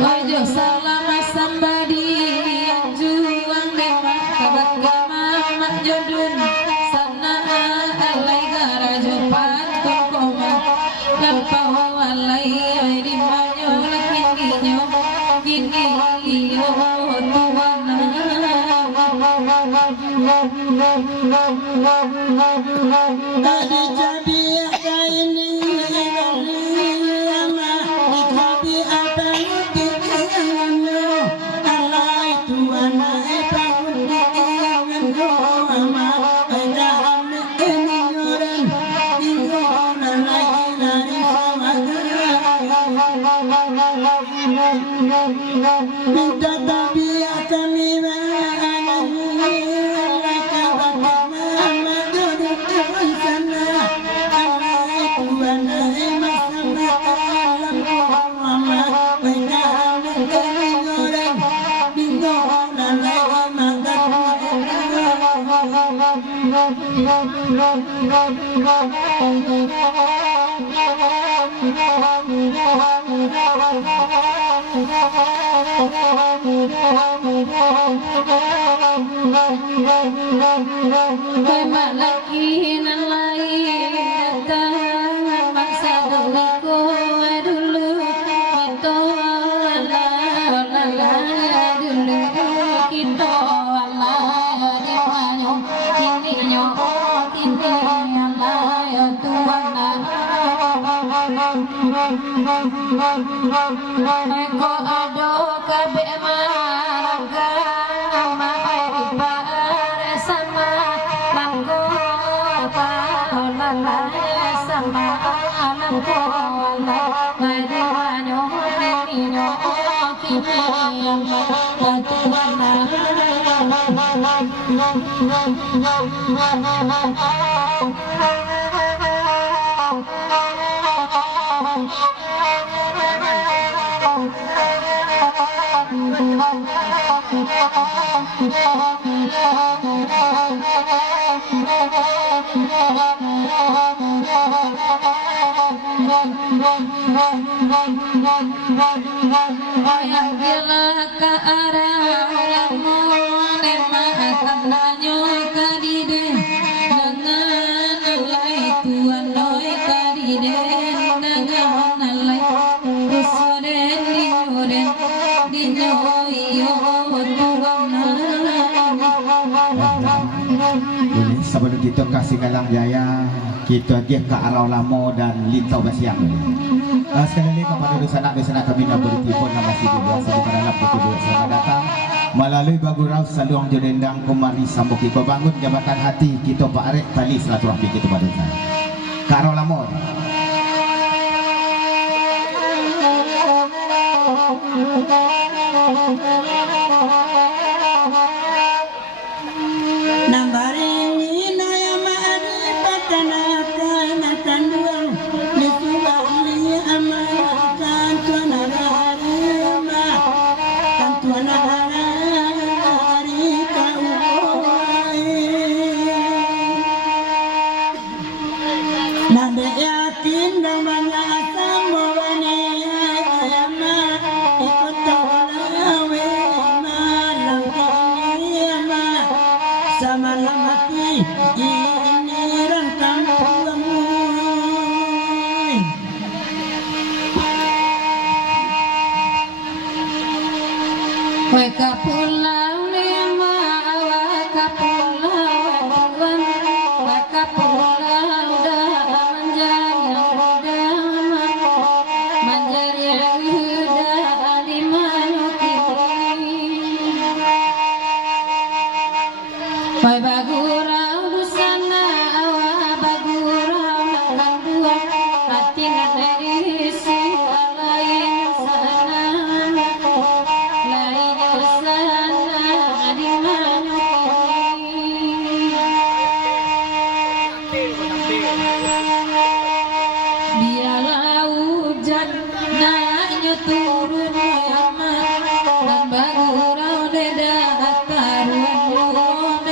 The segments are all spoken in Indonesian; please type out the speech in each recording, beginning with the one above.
Ojo salama sambadi yang juang dema kabagama mak jodun sana alai garajo pantun koma lampa walai oi di banyo lakinyo kini iyo tuana Adi jadi ada ini minta tabiat kami memang lagi nan lain datang masa dulu dulu kita dulu kita di mana kini Allah Tuhan Eko ado kabe maraga ama ibare sama langko palala sama langko wala mari wanyo menino kini ama tuana Ayah ke arah lamun emang akan nanyo kadide dengan alai tuan noi kadide dengan alai usoden dinyoyo tuan sebelum kita kasih kalang jaya kita dia ke arah lamo dan lintau basiang. Sekali lagi kepada dosa kami nak bertipu nama si biasa bukan dalam bertipu selamat datang melalui bagurau saluang jodendang kemari sambung kita bangun jabatan hati kita Pak Arek tali silaturahmi kita pada ke arah lamo Weka pulau lima, weka pulau tuan, weka pulau dah manjari udah manjari udah di mana kini. Wai bagurau dusana, wah bagurau makan dua, hati dari si lain sana. Biarlah hujan naiknya turun amat dan bagurau deda taruhan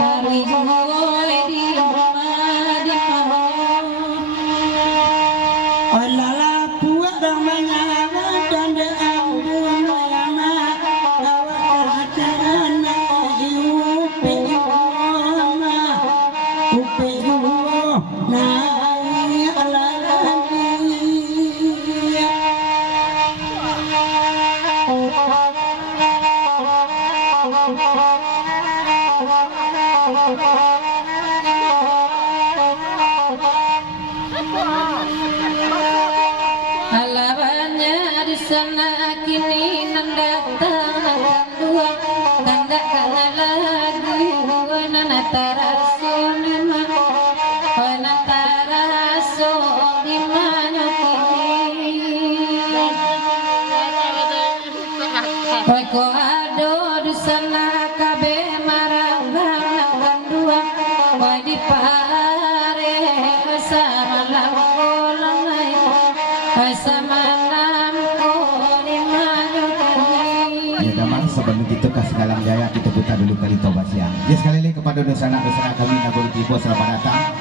tari juoi di Olala puak ramanya dan de ambun yama awak katana upe yoma upe yo na alalani Halawannya di sana kini datang dua tanda kalah lagi wana taraso lima wana taraso di mana kini Wai ko ado di sana kabe marang dua wai di pare sama langkolang sama Ya damang sebelum kita kasih kalang jaya kita buka dulu kali tobat siang. Ya sekali lagi kepada dosa anak kami Nagori Tibo selamat datang.